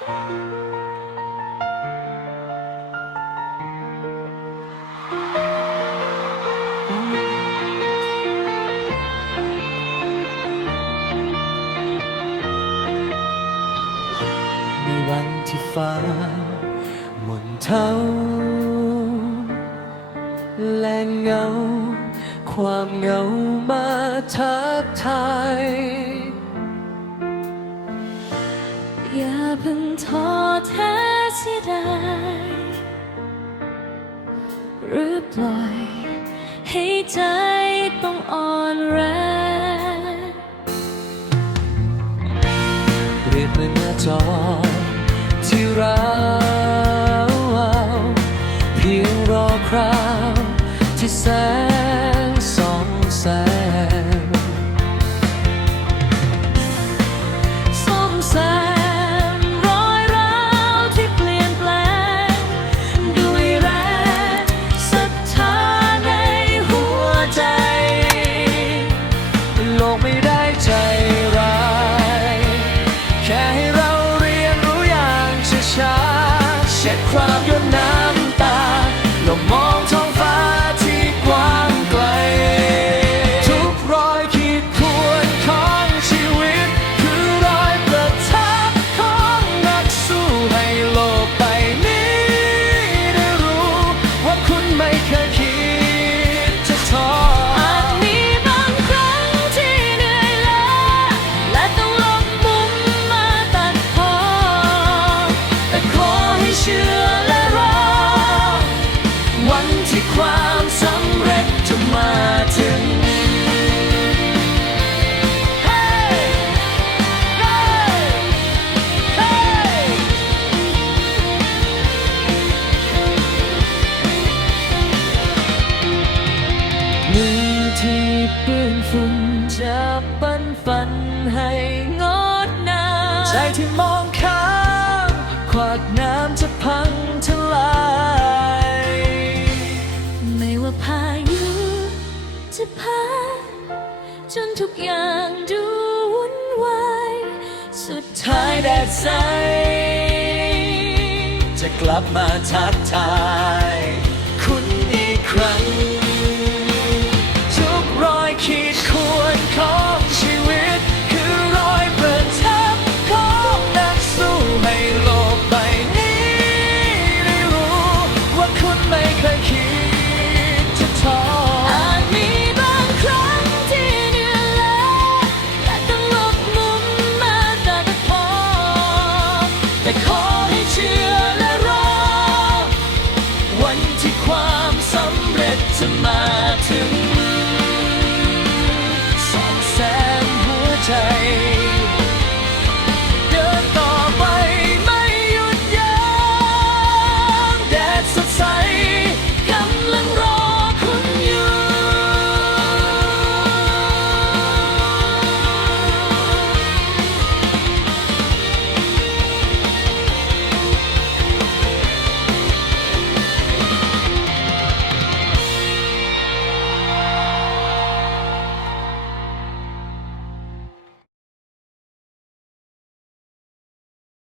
ในวันที่ฟ้าหมุนเทาและเงา ความเหงามาทักทาย อย่าเพิ่งท้อแท้เสียดายหรือปล่อย ให้ใจต้องอ่อนแรงเรียบเหมือนหน้าจอที่ราเพียงรอคราวที่แสง ไม่ได้ใจ ฝุ่นจะปั้นฝันให้งดงามใจที่มองข้ามขวากน้ำจะพังทลายไม่ว่าพายุจะพัดจนทุกอย่างดูวุ่นวายสุดท้ายแดดใสจะกลับมาทักทาย คุณอีกครั้ง